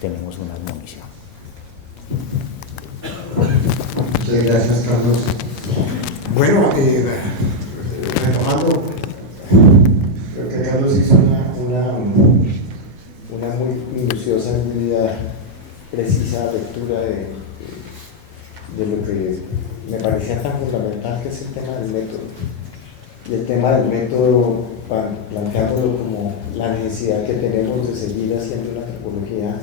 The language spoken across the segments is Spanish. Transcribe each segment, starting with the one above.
tenemos una admonición. Muchas gracias, Carlos. Bueno, retomando, creo que Carlos hizo una muy minuciosa y muy precisa lectura de lo que me parecía tan fundamental, que es el tema del método. Y el tema del método, planteándolo como la necesidad que tenemos de seguir haciendo una antropología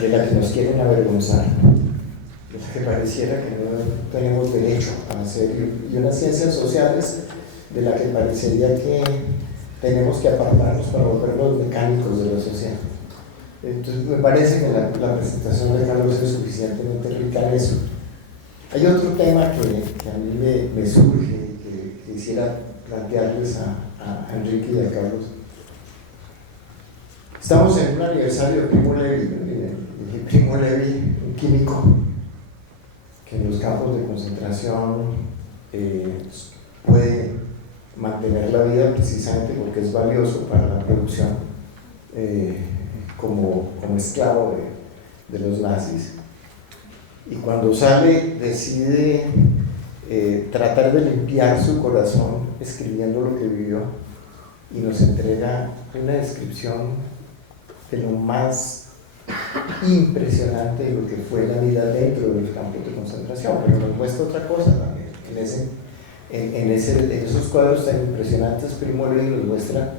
de la que nos quieren avergonzar, de la que pareciera que no tenemos derecho a hacer, y unas ciencias sociales de la que parecería que tenemos que apartarnos para volvernos mecánicos de la sociedad. Entonces me parece que la presentación de Carlos es suficientemente rica en eso. Hay otro tema que a mí me surge y que quisiera plantearles a Enrique y a Carlos. Estamos en un aniversario de Primo Levi. Primo Levi, un químico que en los campos de concentración puede mantener la vida precisamente porque es valioso para la producción como esclavo de los nazis. Y cuando sale decide tratar de limpiar su corazón escribiendo lo que vivió, y nos entrega una descripción de lo más impresionante de lo que fue la vida dentro de los campos de concentración, pero nos muestra otra cosa también. En esos cuadros tan impresionantes, Primo Levi nos muestra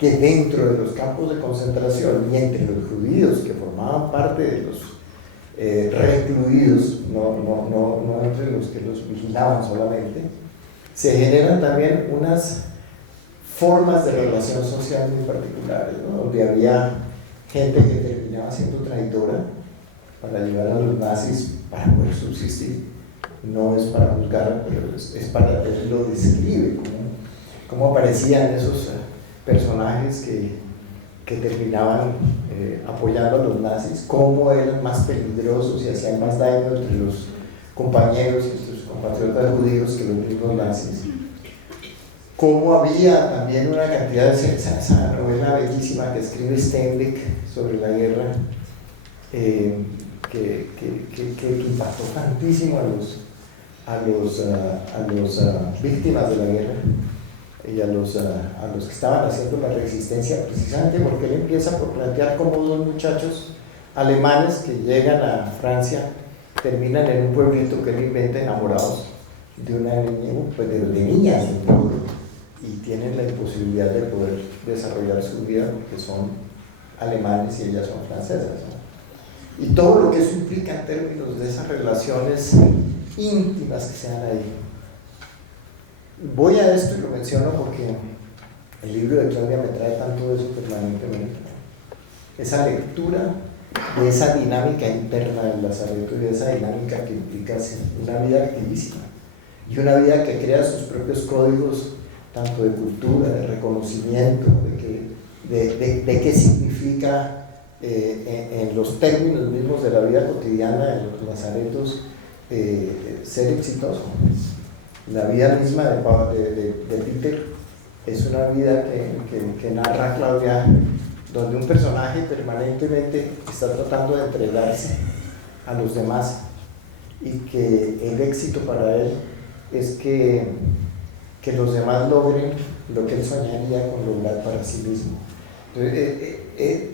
que dentro de los campos de concentración y entre los judíos que formaban parte de los recluidos, no entre los que los vigilaban solamente, se generan también unas formas de relación social muy particulares, ¿no? Donde había gente que terminaba siendo traidora para ayudar a los nazis para poder subsistir. No es para juzgar, pero es para, él lo describe cómo aparecían esos personajes que terminaban apoyando a los nazis, cómo eran más peligrosos y hacían más daño entre los compañeros y sus compatriotas judíos que los mismos nazis. Cómo había también una cantidad de esa novela bellísima que escribe Steinbeck sobre la guerra, que impactó tantísimo a los víctimas de la guerra y a los que estaban haciendo la resistencia, precisamente porque él empieza por plantear cómo dos muchachos alemanes que llegan a Francia terminan en un pueblito que él inventa, enamorados de una niña, pues de niñas del pueblo, y tienen la imposibilidad de poder desarrollar su vida porque son alemanes y ellas son francesas, ¿no? Y todo lo que eso implica en términos de esas relaciones íntimas que se dan ahí. Voy a esto y lo menciono porque el libro de Claudia me trae tanto de eso permanentemente, ¿no? Esa lectura de esa dinámica interna del lazareto y de esa dinámica que implica una vida activísima y una vida que crea sus propios códigos, tanto de cultura, de reconocimiento, de qué significa en los términos mismos de la vida cotidiana en los lazaretos ser exitoso. La vida misma de Peter es una vida que narra Claudia, donde un personaje permanentemente está tratando de entregarse a los demás y que el éxito para él es que los demás logren lo que él soñaría con lograr para sí mismo. Entonces,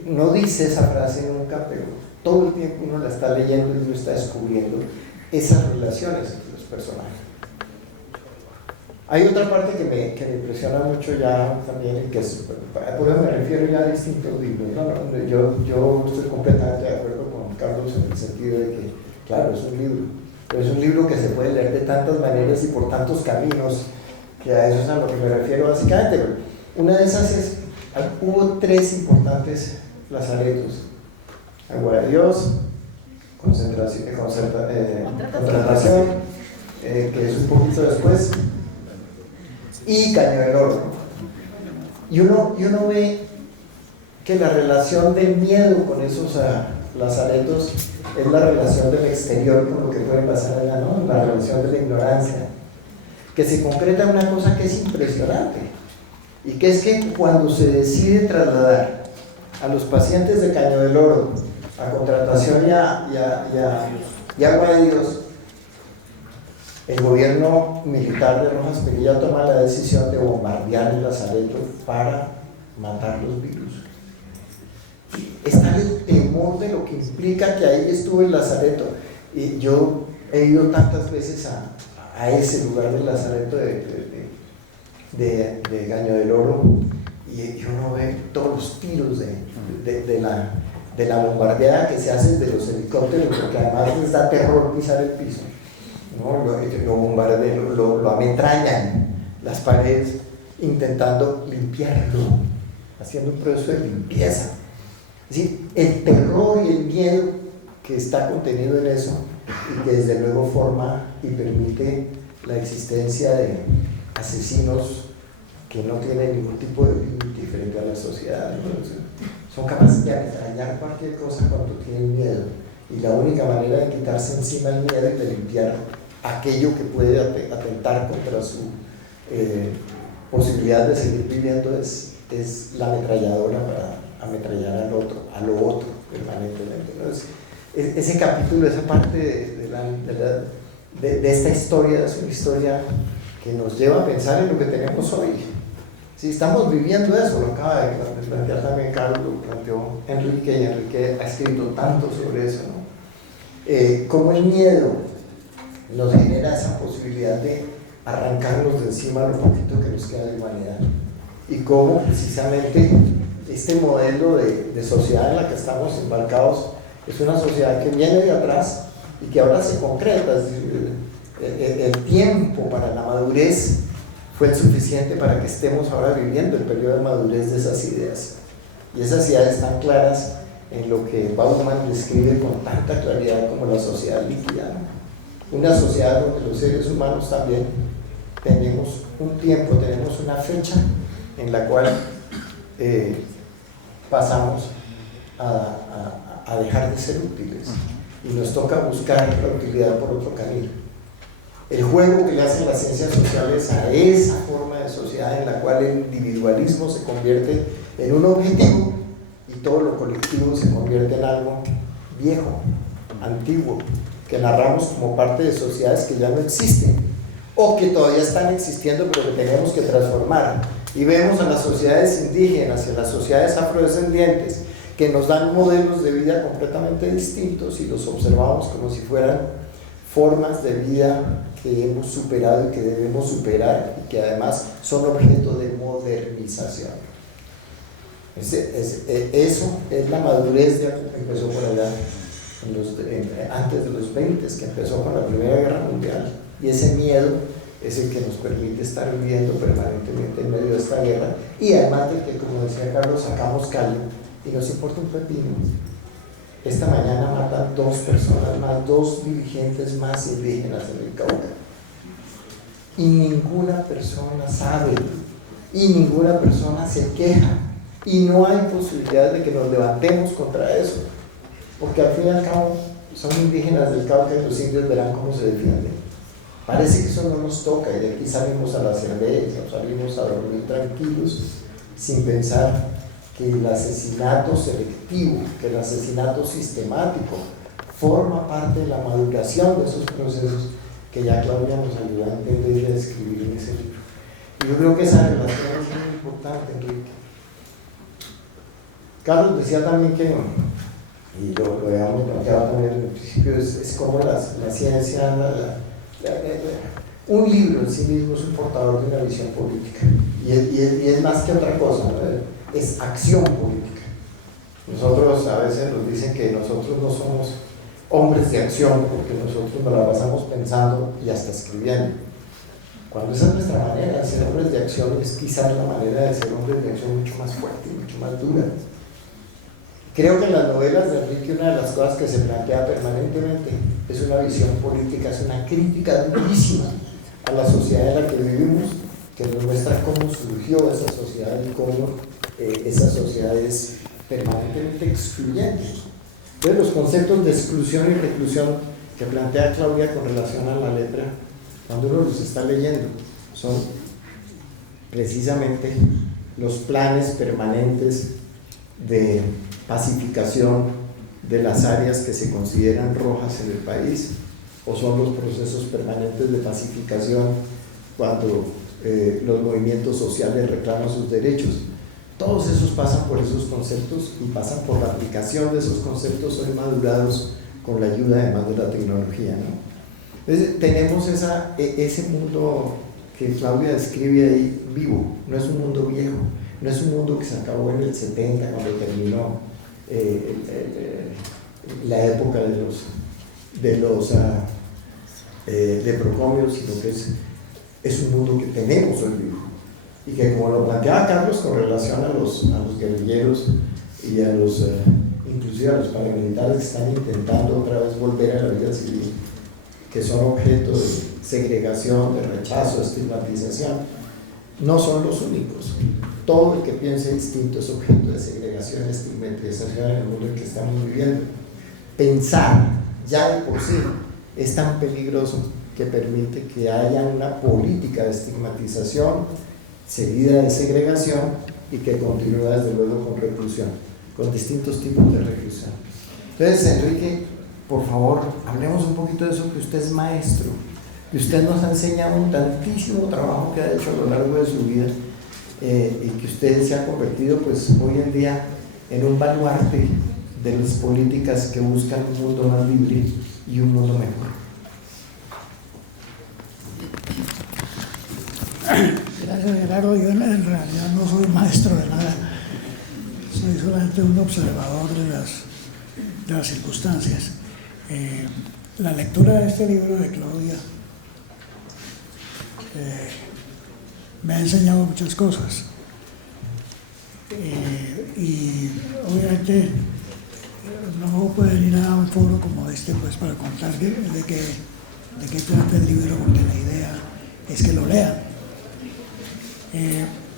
no dice esa frase nunca, pero todo el tiempo uno la está leyendo y uno está descubriendo esas relaciones entre los personajes. Hay otra parte que me impresiona mucho ya también, que es, por eso me refiero ya a distintos libros, ¿no? Yo estoy completamente de acuerdo con Carlos en el sentido de que, claro, es un libro, pero es un libro que se puede leer de tantas maneras y por tantos caminos, que a eso es a lo que me refiero básicamente. Una de esas es, hubo 3 importantes lazaretos: Agua de Dios, contratación, que es un poquito después, y Caño del Oro. Y uno ve que la relación del miedo con esos lazaretos es la relación del exterior con lo que puede pasar allá, ¿no? La relación de la ignorancia, que se concreta en una cosa que es impresionante, y que es que cuando se decide trasladar a los pacientes de Caño del Oro a contratación y agua de Dios, el gobierno militar de Rojas Pinilla toma la decisión de bombardear el lazareto para matar los virus. Está el temor de lo que implica que ahí estuvo el lazareto. Y yo he ido tantas veces a ese lugar del lazareto de Gaño del Oro, y uno ve todos los tiros de la bombardeada que se hace desde los helicópteros, porque además les da terror pisar el piso, ¿no? Lo bombardean, lo ametrallan las paredes, intentando limpiarlo, haciendo un proceso de limpieza. Es decir, el terror y el miedo que está contenido en eso, y que desde luego forma y permite la existencia de asesinos que no tienen ningún tipo de límite frente a la sociedad, ¿no? Son capaces de ametrallar cualquier cosa cuando tienen miedo, y la única manera de quitarse encima el miedo y de limpiar aquello que puede atentar contra su posibilidad de seguir viviendo es la ametralladora para ametrallar a lo otro permanentemente, ¿no? Ese capítulo, esa parte de esta historia es una historia que nos lleva a pensar en lo que tenemos hoy. Si estamos viviendo eso, lo acaba de plantear también Carlos, lo planteó Enrique, y Enrique ha escrito tanto sobre eso, ¿no? Cómo el miedo nos genera esa posibilidad de arrancarnos de encima lo poquito que nos queda de humanidad, y cómo precisamente este modelo de sociedad en la que estamos embarcados es una sociedad que viene de atrás y que ahora se concreta. Es decir, el tiempo para la madurez fue el suficiente para que estemos ahora viviendo el periodo de madurez de esas ideas, y esas ideas están claras en lo que Bauman describe con tanta claridad como la sociedad líquida, ¿no? Una sociedad donde los seres humanos también tenemos un tiempo, tenemos una fecha en la cual pasamos a dejar de ser útiles, y nos toca buscar la utilidad por otro camino. El juego que le hacen las ciencias sociales a esa forma de sociedad en la cual el individualismo se convierte en un objetivo y todo lo colectivo se convierte en algo viejo, antiguo, que narramos como parte de sociedades que ya no existen o que todavía están existiendo pero que tenemos que transformar. Y vemos a las sociedades indígenas y a las sociedades afrodescendientes que nos dan modelos de vida completamente distintos, y los observamos como si fueran formas de vida que hemos superado y que debemos superar, y que además son objeto de modernización. Eso es la madurez, ya que empezó por allá antes de los 20, que empezó con la Primera Guerra Mundial, y ese miedo es el que nos permite estar viviendo permanentemente en medio de esta guerra, y además de que, como decía Carlos, sacamos callo y nos importa un pepino. Esta mañana matan 2 personas más, 2 dirigentes más indígenas en el Cauca, y ninguna persona sabe, y ninguna persona se queja, y no hay posibilidad de que nos levantemos contra eso, porque al fin y al cabo son indígenas del Cauca, y los indios verán cómo se defienden. Parece que eso no nos toca, y de aquí salimos a la cerveza, salimos a dormir tranquilos, sin pensar que el asesinato selectivo, que el asesinato sistemático forma parte de la maduración de esos procesos que ya Claudia nos ayudó a entender y a describir en ese libro. Y yo creo que esa relación es muy importante, Enrique. Carlos decía también que, y lo habíamos planteado también en el principio, es como la ciencia, un libro en sí mismo es un portador de una visión política, y es más que otra cosa, ¿no? Es acción política. Nosotros a veces nos dicen que nosotros no somos hombres de acción, porque nosotros nos la pasamos pensando y hasta escribiendo, cuando esa es nuestra manera de ser hombres de acción. Es quizás la manera de ser hombres de acción mucho más fuerte y mucho más dura. Creo que en las novelas de Enrique una de las cosas que se plantea permanentemente es una visión política, es una crítica durísima a la sociedad en la que vivimos, que nos muestra cómo surgió esa sociedad y cómo esa sociedad es permanentemente excluyente. Entonces, los conceptos de exclusión y reclusión que plantea Claudia con relación a la letra, cuando uno los está leyendo, son precisamente los planes permanentes de pacificación, de las áreas que se consideran rojas en el país, o son los procesos permanentes de pacificación cuando los movimientos sociales reclaman sus derechos. Todos esos pasan por esos conceptos y pasan por la aplicación de esos conceptos hoy madurados con la ayuda además de la tecnología, ¿no? Entonces, tenemos ese mundo que Claudia describe ahí vivo, no es un mundo viejo, no es un mundo que se acabó en el 70 cuando terminó la época de Procomio, sino que es un mundo que tenemos hoy vivo y que, como lo planteaba Carlos con relación a los guerrilleros y a inclusive a los paramilitares que están intentando otra vez volver a la vida civil, que son objeto de segregación, de rechazo, estigmatización, no son los únicos. Todo el que piense distinto es objeto de segregación, estigmatización en el mundo en que estamos viviendo. Pensar ya de por sí es tan peligroso que permite que haya una política de estigmatización seguida de segregación y que continúa desde luego con reclusión, con distintos tipos de reclusión. Entonces, Enrique, por favor, hablemos un poquito de eso, que usted es maestro, que usted nos ha enseñado un tantísimo trabajo que ha hecho a lo largo de su vida, y que usted se ha convertido pues hoy en día en un baluarte de las políticas que buscan un mundo más libre y un mundo mejor. Gracias, Gerardo. Yo en realidad no soy maestro de nada, soy solamente un observador de las circunstancias. La lectura de este libro de Claudia me ha enseñado muchas cosas, y obviamente no pueden ir a un foro como este pues para contar de qué trata el libro, porque la idea es que lo lean,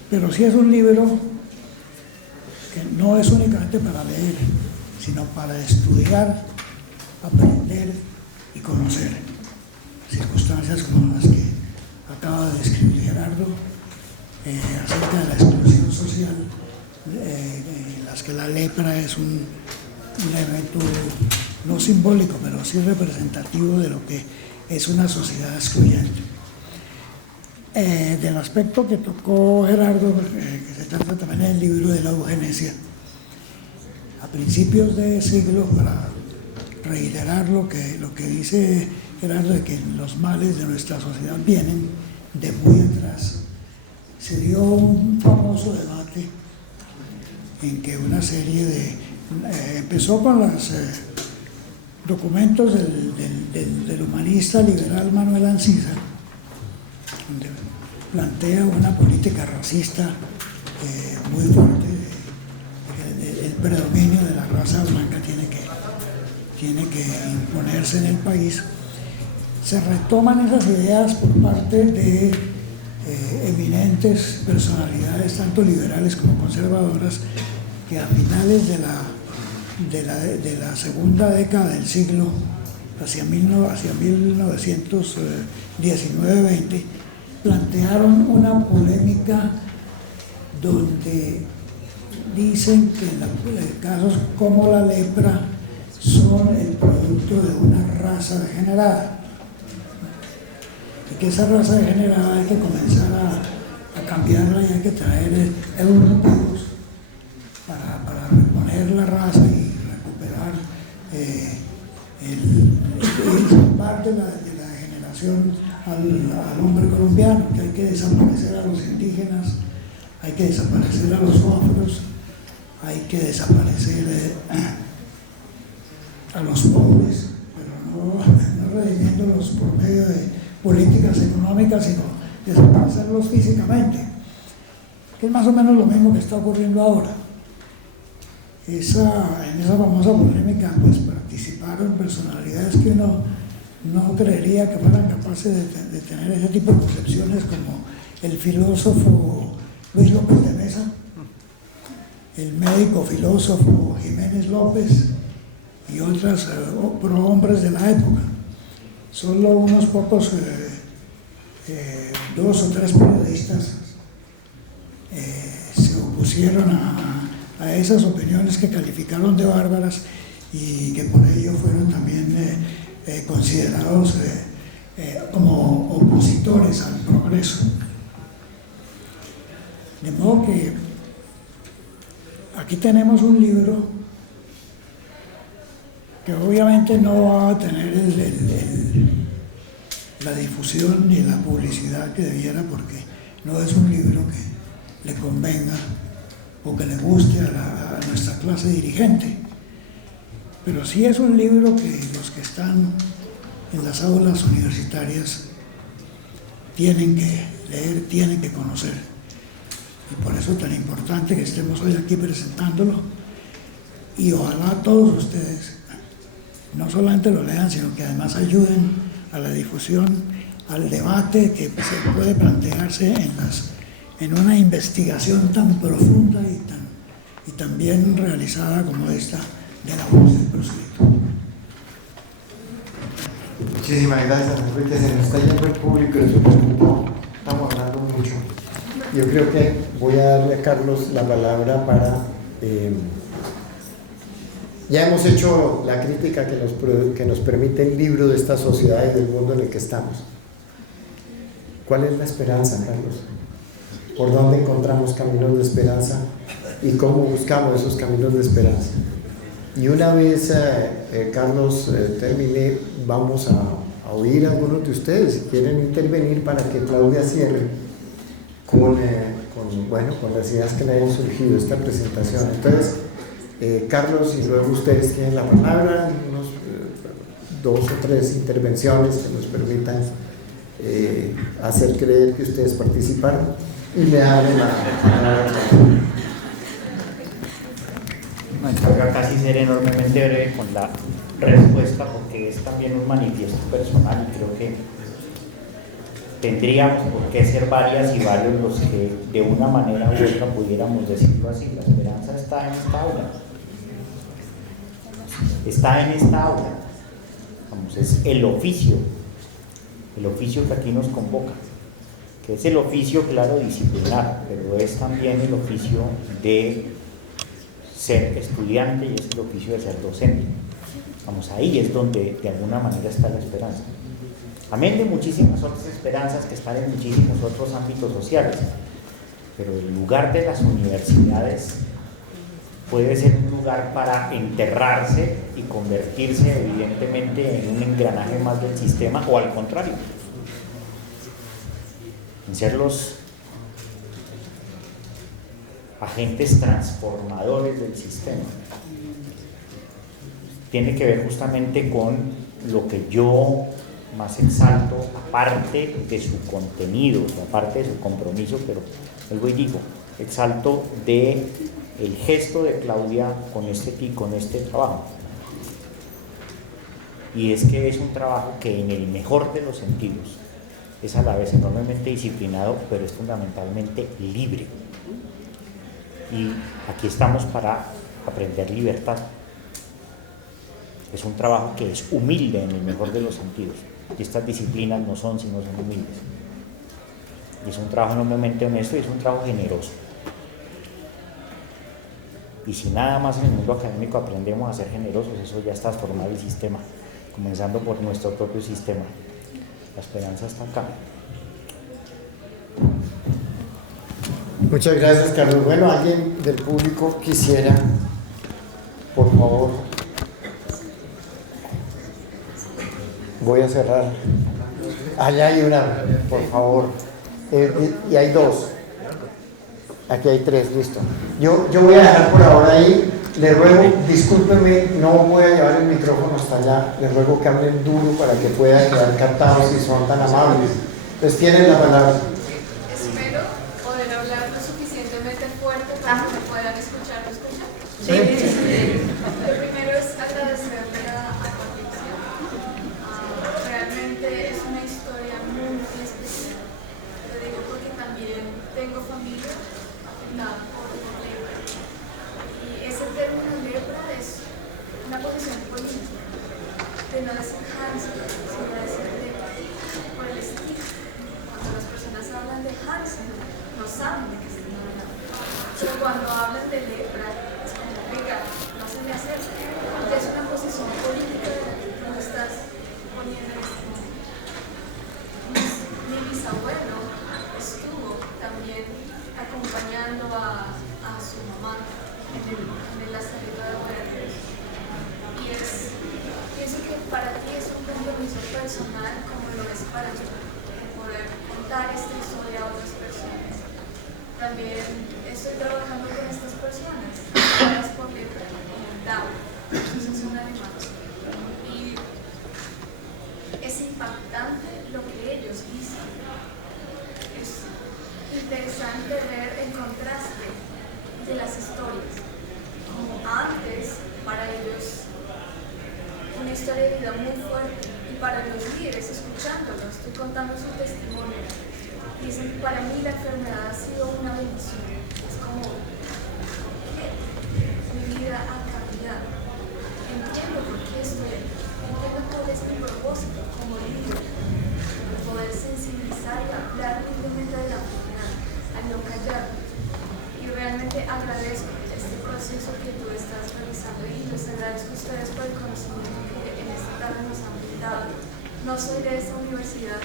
pero sí es un libro que no es únicamente para leer, sino para estudiar, aprender y conocer circunstancias como las que acaba de describir Gerardo, acerca de la exclusión social, en las que la lepra es un evento no simbólico, pero sí representativo de lo que es una sociedad excluyente. Del aspecto que tocó Gerardo, que se trata también en el libro de la eugenesia, a principios de siglo, para reiterar lo que dice Gerardo, de que los males de nuestra sociedad vienen de muy atrás, se dio un famoso debate en que una serie de empezó con los documentos del humanista liberal Manuel Ancisa, donde plantea una política racista muy fuerte, el predominio de la raza blanca tiene que imponerse en el país. Se retoman esas ideas por parte de eminentes personalidades, tanto liberales como conservadoras, que a finales de la segunda década del siglo, hacia 1919-20, plantearon una polémica donde dicen que casos como la lepra son el producto de una raza degenerada, y que esa raza degenerada hay que comenzar a cambiarla, y hay que traer europeos para reponer la raza y recuperar parte de la degeneración al hombre colombiano, que hay que desaparecer a los indígenas, hay que desaparecer a los afros, hay que desaparecer a los pobres, pero no redimiéndolos por medio de políticas económicas, sino desaparecerlos físicamente, que es más o menos lo mismo que está ocurriendo ahora. En esa famosa polémica pues participaron personalidades que uno no creería que fueran capaces de tener ese tipo de concepciones, como el filósofo Luis López de Mesa, el médico filósofo Jiménez López y otros prohombres de la época. Solo unos pocos, 2 o 3 periodistas se opusieron a esas opiniones que calificaron de bárbaras, y que por ello fueron también considerados como opositores al progreso. De modo que aquí tenemos un libro que obviamente no va a tener la difusión ni la publicidad que debiera, porque no es un libro que le convenga o que le guste a nuestra clase dirigente, pero sí es un libro que los que están en las aulas universitarias tienen que leer, tienen que conocer, y por eso es tan importante que estemos hoy aquí presentándolo, y ojalá todos ustedes no solamente lo lean, sino que además ayuden a la difusión, al debate que se puede plantearse en una investigación tan profunda y tan bien realizada como esta de la voz del proscrito. Muchísimas gracias, Enrique. Se nos está yendo el público y estamos hablando mucho. Yo creo que voy a darle a Carlos la palabra para... ya hemos hecho la crítica que nos permite el libro de esta sociedad y del mundo en el que estamos. ¿Cuál es la esperanza, Carlos? ¿Por dónde encontramos caminos de esperanza? ¿Y cómo buscamos esos caminos de esperanza? Y una vez, Carlos, termine, vamos a oír a algunos de ustedes si quieren intervenir para que Claudia cierre con las ideas que le hayan surgido esta presentación. Entonces, Carlos, y luego ustedes tienen la palabra, unos 2 o 3 intervenciones que nos permitan hacer creer que ustedes participaron, y le abren la palabra. Voy a casi ser enormemente breve con la respuesta, porque es también un manifiesto personal y creo que tendríamos por qué ser varias y varios los que de una manera u otra pudiéramos decirlo así. La esperanza está en esta aula. Está en esta aula. Vamos, es el oficio que aquí nos convoca, que es el oficio, claro, disciplinar, pero es también el oficio de ser estudiante y es el oficio de ser docente. Vamos, ahí es donde de alguna manera está la esperanza. Amén de muchísimas otras esperanzas que están en muchísimos otros ámbitos sociales, pero el lugar de las universidades puede ser un lugar para enterrarse y convertirse evidentemente en un engranaje más del sistema, o al contrario, en ser los agentes transformadores del sistema. Tiene que ver justamente con lo que yo más exalto, aparte de su contenido, aparte de su compromiso, pero vuelvo y digo, exalto de el gesto de Claudia con este trabajo. Y es que es un trabajo que en el mejor de los sentidos es a la vez enormemente disciplinado, pero es fundamentalmente libre. Y aquí estamos para aprender libertad. Es un trabajo que es humilde en el mejor de los sentidos. Y estas disciplinas no son sino son humildes. Y es un trabajo enormemente honesto y es un trabajo generoso. Y si nada más en el mundo académico aprendemos a ser generosos, eso ya está transformado el sistema, comenzando por nuestro propio sistema. La esperanza está acá. Muchas gracias, Carlos. Bueno, alguien del público quisiera, por favor. Voy a cerrar. Allá hay una, por favor. Y hay 2. Aquí hay 3, listo. Yo voy a dejar por ahora ahí. Les ruego, discúlpenme, no voy a llevar el micrófono hasta allá. Les ruego que hablen duro para que puedan quedar captados si son tan amables. Entonces tienen la palabra. Espero poder hablar lo suficientemente fuerte para que puedan escuchar. ¿Lo escuchan? Sí. Lo primero es agradecerle a Patricia. Realmente es una historia muy especial. Lo digo porque también tengo familia afectada por lepra. Y ese término lepra es una posición política, de no decir Hansen, sino decir lepra, por el estigma. Cuando las personas hablan de Hansen, no saben de qué están hablando. Pero cuando hablan de lepra, es como, venga, no se me acerque, porque es una personal como lo es para mí, el poder contar esta historia a otras personas. También estoy trabajando con estas personas, afectadas por lepra, en Down, asociación alemana. Y es impactante lo que ellos dicen. Es interesante ver el contraste de las historias. Como antes, para ellos, una historia de vida muy fuerte, y para los líderes, escuchándolos, estoy contando su testimonio, dicen, para mí la enfermedad ha sido una bendición. Es como, ¿qué? Mi vida ha cambiado. Entiendo por qué estoy aquí. Entiendo cuál es mi propósito como líder. Poder sensibilizar y hablar libremente de la enfermedad, al no callar. Y realmente agradezco este proceso que tú estás realizando y les agradezco a ustedes por el conocimiento que en esta tarde nos han brindado. No soy de esta universidad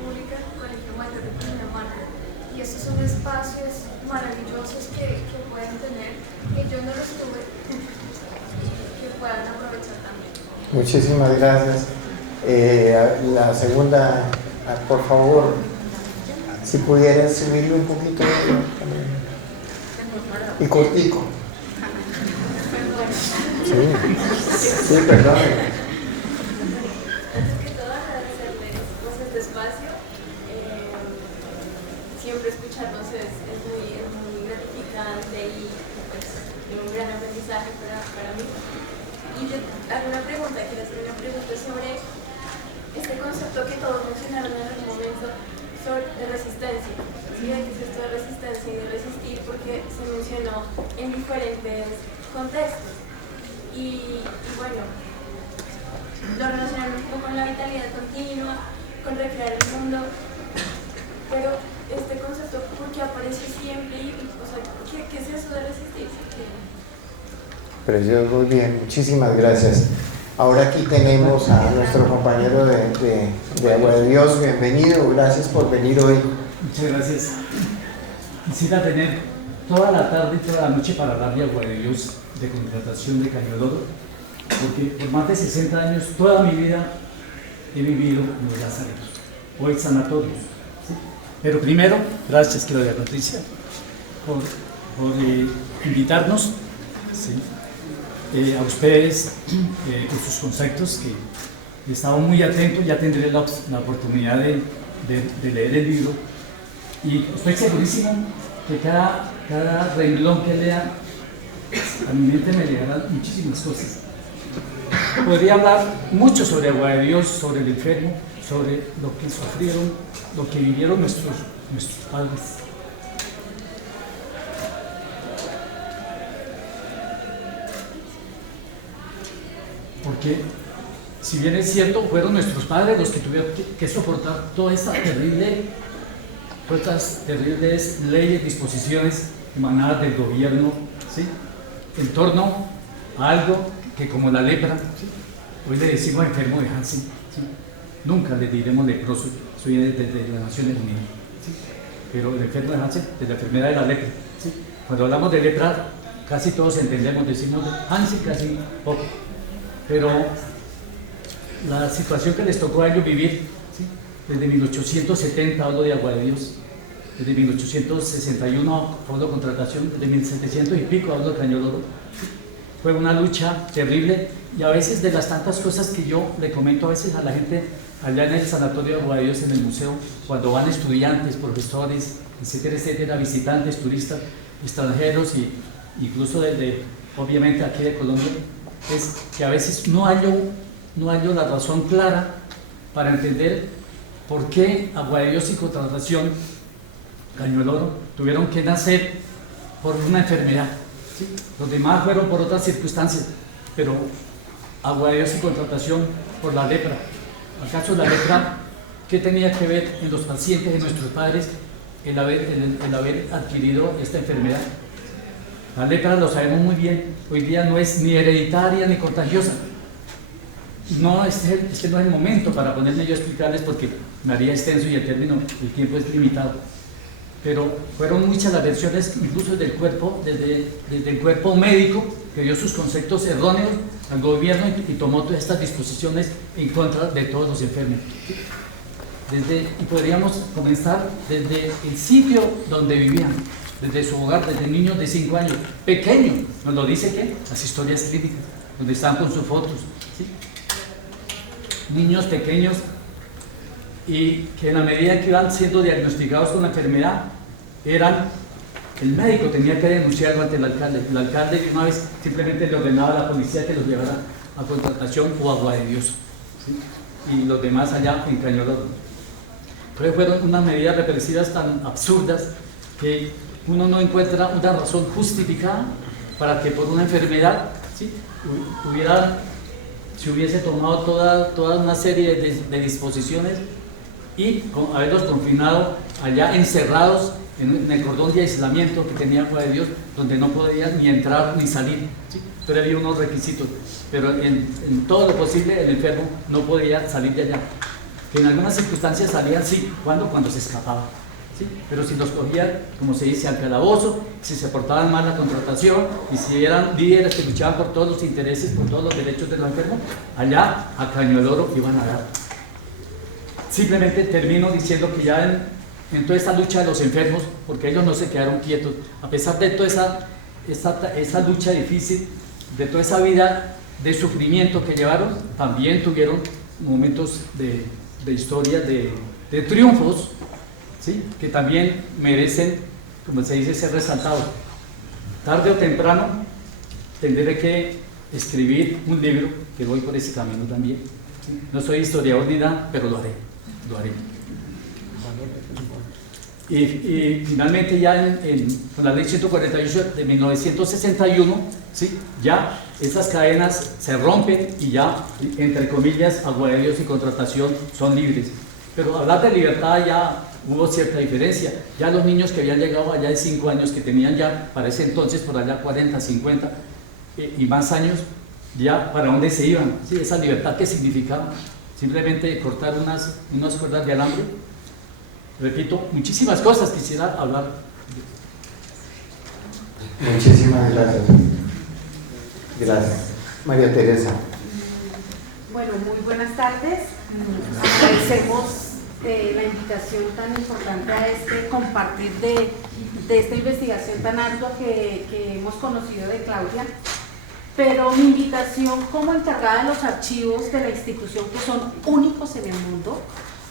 pública, Colegio Mayor de Cundinamarca, y estos son espacios maravillosos que pueden tener, que yo no los tuve, que puedan aprovechar también. Muchísimas gracias. La segunda, por favor, si pudieran subirle un poquito y cortico. Sí, perdón. Antes que todo, agradecerles este espacio. Siempre escucharnos es muy gratificante y pues, un gran aprendizaje para mí. Y yo hago una pregunta, quiero hacer una pregunta sobre este concepto que todos mencionaron en algún momento de resistencia. ¿Sí? ¿Qué es esto de resistencia y de resistir? Porque se mencionó en diferentes contextos. Y bueno, lo relacionaron un poco con la vitalidad continua, con recrear el mundo, pero este concepto, ¿por qué aparece siempre? O sea, ¿qué es eso de resistir? Precioso, muy bien, muchísimas gracias. Ahora aquí tenemos a nuestro compañero de Agua de Dios. Bienvenido, gracias por venir hoy. Muchas gracias. Quisiera tener toda la tarde y toda la noche para hablar de Agua de Dios, de contratación de Cañoloro, porque por más de 60 años, toda mi vida he vivido en los lazaretos, o en sanatorios. ¿Sí? Pero primero, gracias, Claudia Patricia, por invitarnos, ¿sí? A ustedes, por sus conceptos, que he estado muy atento. Ya tendré la oportunidad de leer el libro, y estoy segurísimo que cada renglón que lea a mi mente me llegarán muchísimas cosas. Podría hablar mucho sobre Agua de Dios, sobre el enfermo, sobre lo que sufrieron, lo que vivieron nuestros padres. Porque, si bien es cierto, fueron nuestros padres los que tuvieron que soportar todas estas terribles leyes, disposiciones emanadas del gobierno, ¿sí? En torno a algo que, como la lepra, ¿sí? Hoy le decimos enfermo de Hansen, ¿sí? Nunca le diremos leproso, soy desde las Naciones Unidas, ¿sí? Pero el enfermo de Hansen, de la enfermedad de la lepra, ¿sí? Cuando hablamos de lepra, casi todos entendemos, decimos Hansen casi poco, pero la situación que les tocó a ellos vivir, ¿sí? Desde 1870 hablo de Agua de Dios, desde 1861 hablo de contratación, desde 1700 y pico hablo de Cañoloro. Fue una lucha terrible, y a veces de las tantas cosas que yo le comento a veces a la gente allá en el sanatorio de Agua de Dios, en el museo, cuando van estudiantes, profesores, etcétera, visitantes, turistas, extranjeros, y incluso obviamente aquí de Colombia, es que a veces no hallo la razón clara para entender por qué Agua de Dios y Contratación Cañoloro tuvieron que nacer por una enfermedad, ¿sí? Los demás fueron por otras circunstancias, pero Agua de Dios y Contratación por la lepra. ¿Acaso la lepra qué tenía que ver en los pacientes de nuestros padres el haber adquirido esta enfermedad? La lepra, lo sabemos muy bien, hoy día no es ni hereditaria ni contagiosa. No, este no es el momento para ponerme yo a explicarles, porque me haría extenso y el tiempo es limitado. pero fueron muchas las versiones, incluso del cuerpo, desde el cuerpo médico, que dio sus conceptos erróneos al gobierno y tomó todas estas disposiciones en contra de todos los enfermos. Y podríamos comenzar desde el sitio donde vivían, desde su hogar, desde niños de 5 años, pequeños, nos lo dice que las historias clínicas, donde están con sus fotos, ¿sí? Niños pequeños, y que en la medida que iban siendo diagnosticados con la enfermedad, el médico tenía que denunciarlo ante el alcalde de una vez simplemente le ordenaba a la policía que los llevara a Contratación o a Agua de Dios, ¿sí? Y los demás allá en Cañoloro. Pero fueron unas medidas represivas tan absurdas que uno no encuentra una razón justificada para que por una enfermedad, ¿sí?, se hubiese tomado toda una serie de disposiciones y haberlos confinado allá encerrados en el cordón de aislamiento que tenía Agua de Dios, donde no podían ni entrar ni salir, ¿sí? Pero había unos requisitos, pero en todo lo posible el enfermo no podía salir de allá. Que en algunas circunstancias salían, sí, cuando se escapaba, ¿sí? Pero si los cogían, como se dice, al calabozo, si se portaban mal la contratación y si eran líderes que luchaban por todos los intereses, por todos los derechos de los enfermos, allá a Cañoloro iban a dar. Simplemente termino diciendo que ya en toda esta lucha de los enfermos, porque ellos no se quedaron quietos, a pesar de toda esa lucha difícil, de toda esa vida de sufrimiento que llevaron, también tuvieron momentos de historia, de triunfos, ¿sí?, que también merecen, como se dice, ser resaltados. Tarde o temprano tendré que escribir un libro, que voy por ese camino también, ¿sí? No soy historiador ni nada, pero lo haré. Y finalmente ya con la ley 148 de 1961, ¿sí?, ya esas cadenas se rompen y ya, entre comillas, Agua de Dios y Contratación son libres. Pero hablar de libertad ya hubo cierta diferencia. Ya los niños que habían llegado allá de 5 años, que tenían ya para ese entonces por allá 40, 50 y más años, ya para dónde se iban, ¿sí? Esa libertad que significaba simplemente cortar unas cuerdas de alambre. Repito, muchísimas cosas quisiera hablar. Muchísimas gracias. Gracias. María Teresa. Bueno, muy buenas tardes. Agradecemos la invitación tan importante a compartir de esta investigación tan ardua que hemos conocido de Claudia. Pero mi invitación como encargada de los archivos de la institución, que son únicos en el mundo,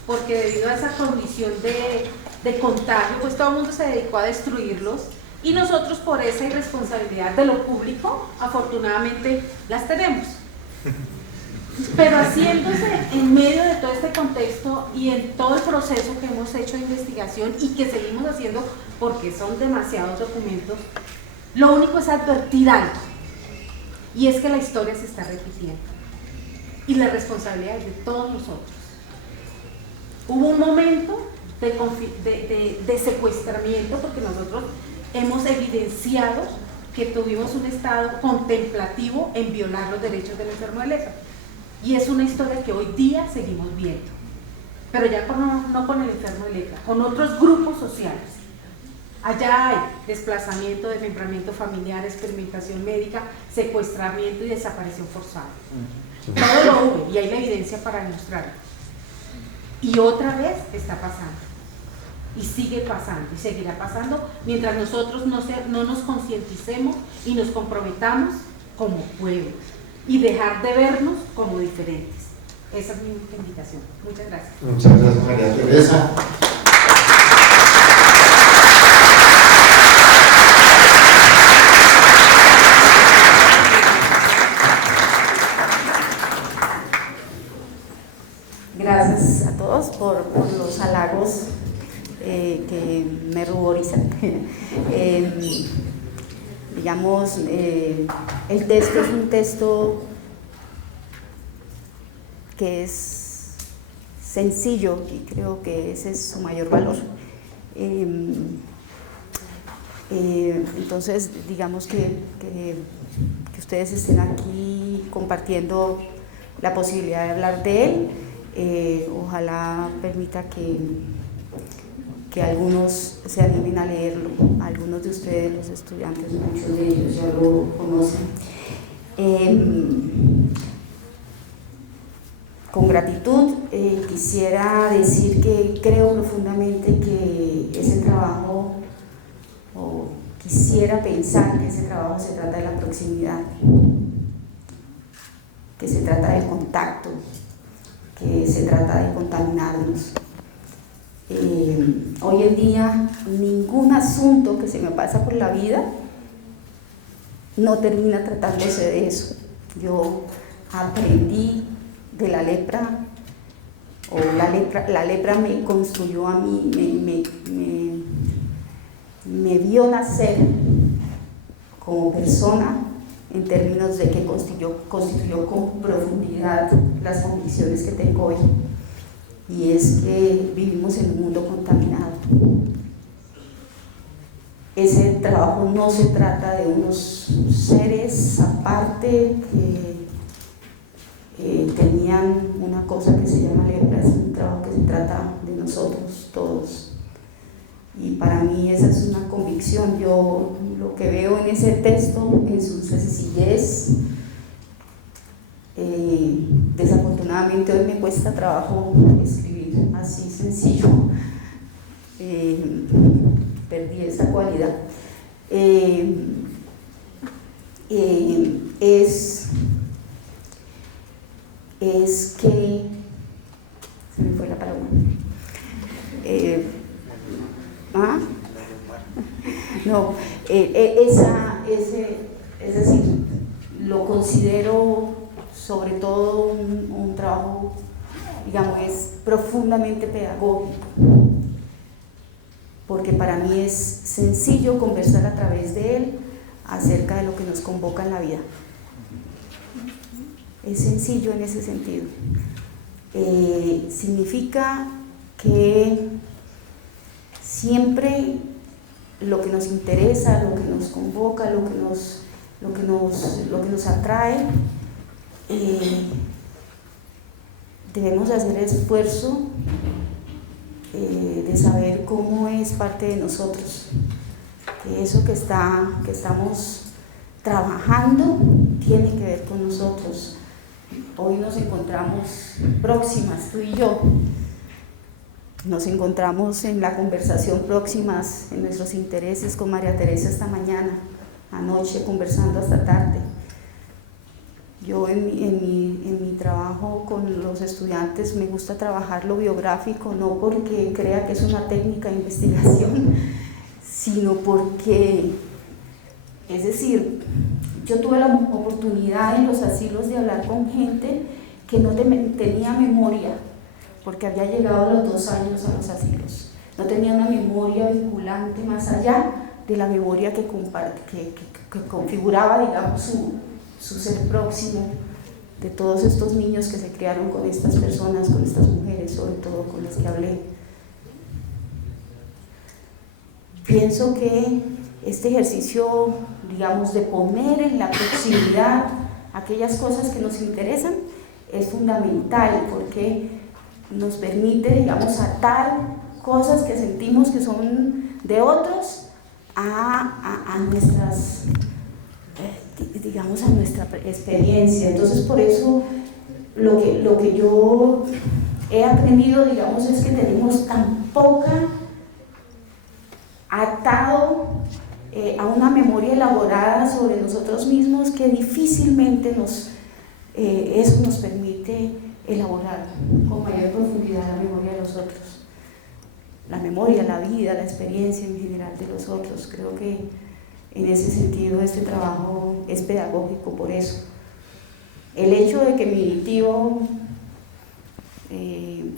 porque debido a esa condición de contagio, pues todo el mundo se dedicó a destruirlos, y nosotros por esa irresponsabilidad de lo público, afortunadamente las tenemos. Pero haciéndose en medio de todo este contexto y en todo el proceso que hemos hecho de investigación y que seguimos haciendo porque son demasiados documentos, lo único es advertir algo, y es que la historia se está repitiendo y la responsabilidad es de todos nosotros. Hubo un momento de secuestramiento, porque nosotros hemos evidenciado que tuvimos un estado contemplativo en violar los derechos del enfermo de lepra, y es una historia que hoy día seguimos viendo, pero ya no con el enfermo de lepra, con otros grupos sociales. Allá hay desplazamiento, desmembramiento familiar, experimentación médica, secuestramiento y desaparición forzada. Todo lo hubo y hay la evidencia para demostrarlo. Y otra vez está pasando, y sigue pasando, y seguirá pasando mientras nosotros no nos concienticemos y nos comprometamos como pueblo y dejar de vernos como diferentes. Esa es mi invitación. Muchas gracias. Muchas gracias, María Teresa. Gracias a todos por los halagos que me ruborizan. Digamos, el texto es un texto que es sencillo y creo que ese es su mayor valor. Entonces, digamos que ustedes estén aquí compartiendo la posibilidad de hablar de él. Ojalá permita que que algunos se animen a leerlo. Algunos de ustedes, los estudiantes, muchos de ellos ya lo conocen. Con gratitud quisiera decir que creo profundamente que ese trabajo, o quisiera pensar que ese trabajo se trata de la proximidad, que se trata del contacto, que se trata de contaminarnos. Hoy en día ningún asunto que se me pasa por la vida no termina tratándose de eso. Yo aprendí de la lepra, o la lepra me construyó a mí, me vio nacer como persona, en términos de que constituyó con profundidad las convicciones que tengo hoy, y es que vivimos en un mundo contaminado. Ese trabajo no se trata de unos seres aparte que tenían una cosa que se llama lepra, es un trabajo que se trata de nosotros todos. Y para mí esa es una convicción. Yo lo que veo en ese texto, en su sencillez, desafortunadamente hoy me cuesta trabajo escribir así sencillo, perdí esa cualidad, es que se me fue la palabra. No, es decir, lo considero sobre todo un trabajo, digamos, es profundamente pedagógico, porque para mí es sencillo conversar a través de él acerca de lo que nos convoca en la vida. Es sencillo en ese sentido. Significa que siempre lo que nos interesa, lo que nos convoca, lo que nos atrae, debemos hacer el esfuerzo de saber cómo es parte de nosotros, que eso que estamos trabajando tiene que ver con nosotros. Hoy nos encontramos próximas, tú y yo, nos encontramos en la conversación próximas en nuestros intereses con María Teresa esta mañana, anoche conversando hasta tarde. Yo en mi trabajo con los estudiantes me gusta trabajar lo biográfico, no porque crea que es una técnica de investigación, sino porque, es decir, yo tuve la oportunidad en los asilos de hablar con gente que no tenía memoria, porque había llegado a los 2 años a los asilos. No tenía una memoria vinculante más allá de la memoria que configuraba, digamos, su ser próximo, de todos estos niños que se criaron con estas personas, con estas mujeres, sobre todo con las que hablé. Pienso que este ejercicio, digamos, de poner en la proximidad aquellas cosas que nos interesan es fundamental, porque nos permite, digamos, atar cosas que sentimos que son de otros a nuestras, digamos, a nuestra experiencia. Entonces, por eso lo que yo he aprendido, digamos, es que tenemos tan poca atado a una memoria elaborada sobre nosotros mismos que difícilmente eso nos permite elaborar con mayor profundidad la memoria de los otros, la memoria, la vida, la experiencia en general de los otros. Creo que en ese sentido este trabajo es pedagógico por eso. El hecho de que mi tío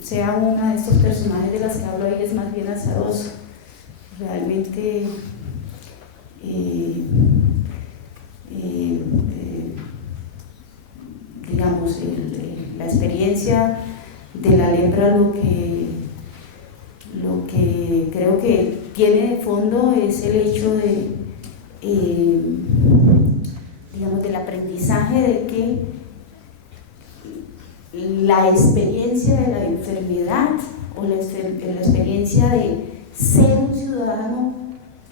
sea una de estos personajes de las que hablo ahí es más bien azaroso. Realmente digamos, la experiencia de la lepra, lo que creo que tiene de fondo es el hecho de, digamos, del aprendizaje de que la experiencia de la enfermedad o la experiencia de ser un ciudadano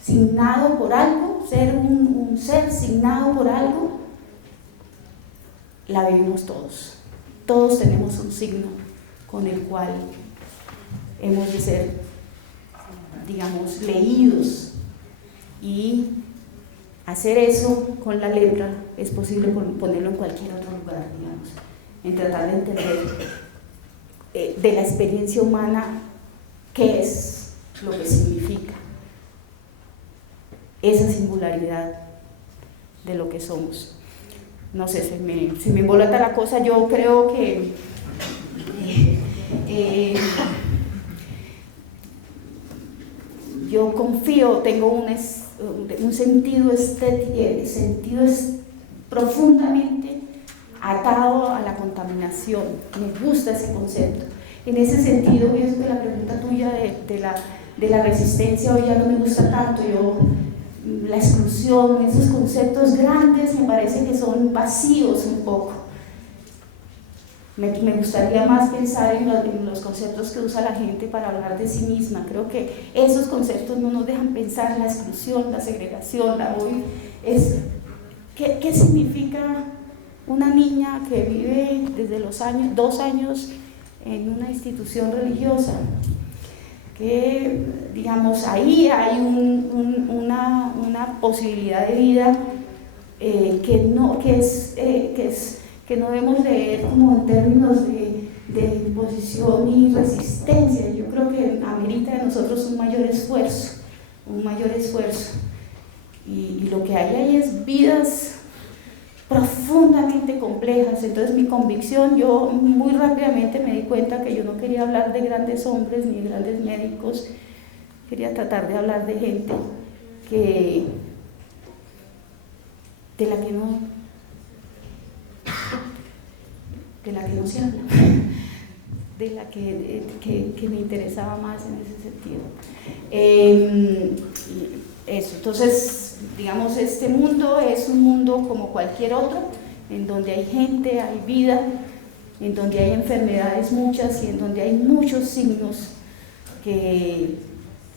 signado por algo, ser un ser signado por algo, la vivimos todos. Todos tenemos un signo con el cual hemos de ser, digamos, leídos, y hacer eso con la lepra es posible ponerlo en cualquier otro lugar, digamos, en tratar de entender de la experiencia humana qué es lo que significa esa singularidad de lo que somos. No sé, se me embolata la cosa. Yo creo que yo confío, tengo un sentido estético, profundamente atado a la contaminación. Me gusta ese concepto. En ese sentido, pienso que la pregunta tuya de la resistencia hoy ya no me gusta tanto. La exclusión, esos conceptos grandes me parece que son vacíos un poco. Me gustaría más pensar en los conceptos que usa la gente para hablar de sí misma. Creo que esos conceptos no nos dejan pensar en la exclusión, la segregación, ¿qué significa una niña que vive desde los 2 años en una institución religiosa? Que, digamos, ahí hay una posibilidad de vida que no debemos leer como en términos de imposición y resistencia. Yo creo que amerita de nosotros un mayor esfuerzo, y lo que hay ahí es vidas profundamente complejas. Entonces mi convicción, yo muy rápidamente me di cuenta que yo no quería hablar de grandes hombres ni de grandes médicos, quería tratar de hablar de gente de la que no se habla, de la que me interesaba más en ese sentido. Eso, entonces, digamos, este mundo es un mundo como cualquier otro, en donde hay gente, hay vida, en donde hay enfermedades muchas y en donde hay muchos signos que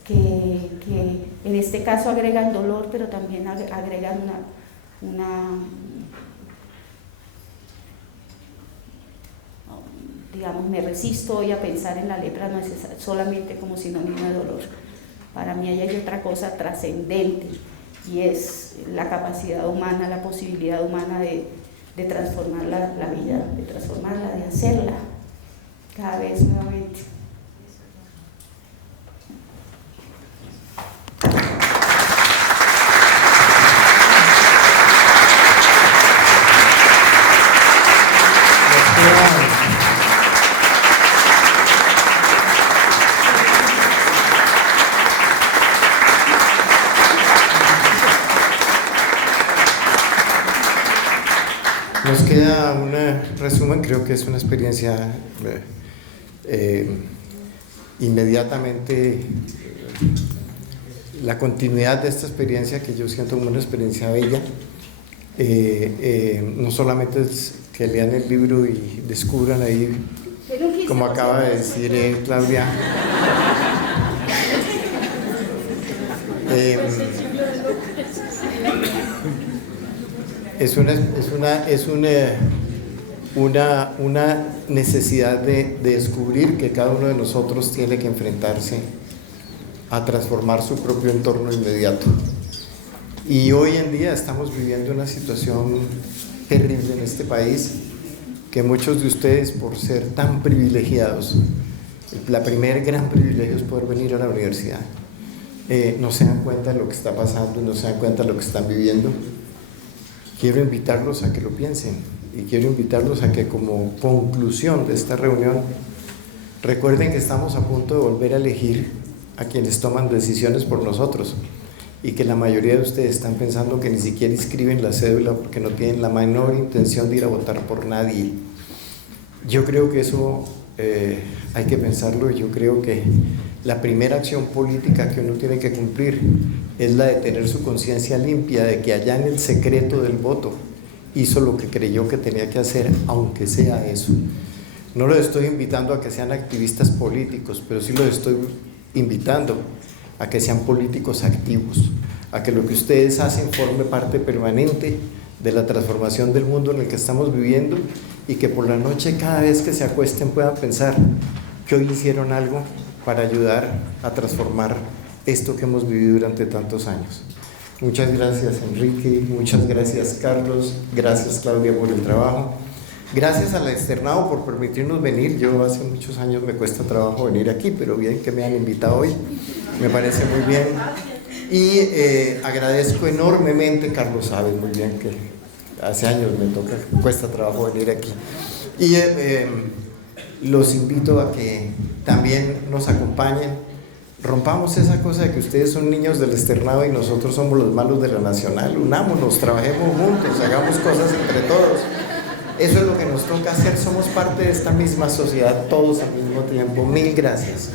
en este caso agregan dolor, pero también agregan digamos, me resisto hoy a pensar en la lepra no es solamente como sinónimo de dolor. Para mí ahí hay otra cosa trascendente, y es la capacidad humana, la posibilidad humana de transformar la vida, de transformarla, de hacerla cada vez nuevamente. Nos queda un resumen, creo que es una experiencia inmediatamente, la continuidad de esta experiencia que yo siento como una experiencia bella. No solamente es que lean el libro y descubran ahí, como acaba de decir Claudia, es una necesidad de descubrir que cada uno de nosotros tiene que enfrentarse a transformar su propio entorno inmediato. Y hoy en día estamos viviendo una situación terrible en este país, que muchos de ustedes, por ser tan privilegiados, la primer gran privilegio es poder venir a la universidad, no se dan cuenta de lo que está pasando, no se dan cuenta de lo que están viviendo. Quiero invitarlos a que lo piensen, y quiero invitarlos a que, como conclusión de esta reunión, recuerden que estamos a punto de volver a elegir a quienes toman decisiones por nosotros, y que la mayoría de ustedes están pensando que ni siquiera inscriben la cédula porque no tienen la menor intención de ir a votar por nadie. Yo creo que eso hay que pensarlo, y yo creo que la primera acción política que uno tiene que cumplir es la de tener su conciencia limpia de que allá en el secreto del voto hizo lo que creyó que tenía que hacer, aunque sea eso. No los estoy invitando a que sean activistas políticos, pero sí los estoy invitando a que sean políticos activos, a que lo que ustedes hacen forme parte permanente de la transformación del mundo en el que estamos viviendo, y que por la noche cada vez que se acuesten puedan pensar que hoy hicieron algo para ayudar a transformar esto que hemos vivido durante tantos años. Muchas gracias, Enrique, muchas gracias, Carlos, gracias, Claudia, por el trabajo. Gracias al externado por permitirnos venir. Yo hace muchos años me cuesta trabajo venir aquí, pero bien que me han invitado hoy, me parece muy bien. Y agradezco enormemente, Carlos sabe muy bien que hace años me cuesta trabajo venir aquí. Y los invito a que también nos acompañen. Rompamos esa cosa de que ustedes son niños del externado y nosotros somos los malos de la nacional. Unámonos, trabajemos juntos, hagamos cosas entre todos. Eso es lo que nos toca hacer, somos parte de esta misma sociedad todos al mismo tiempo. Mil gracias.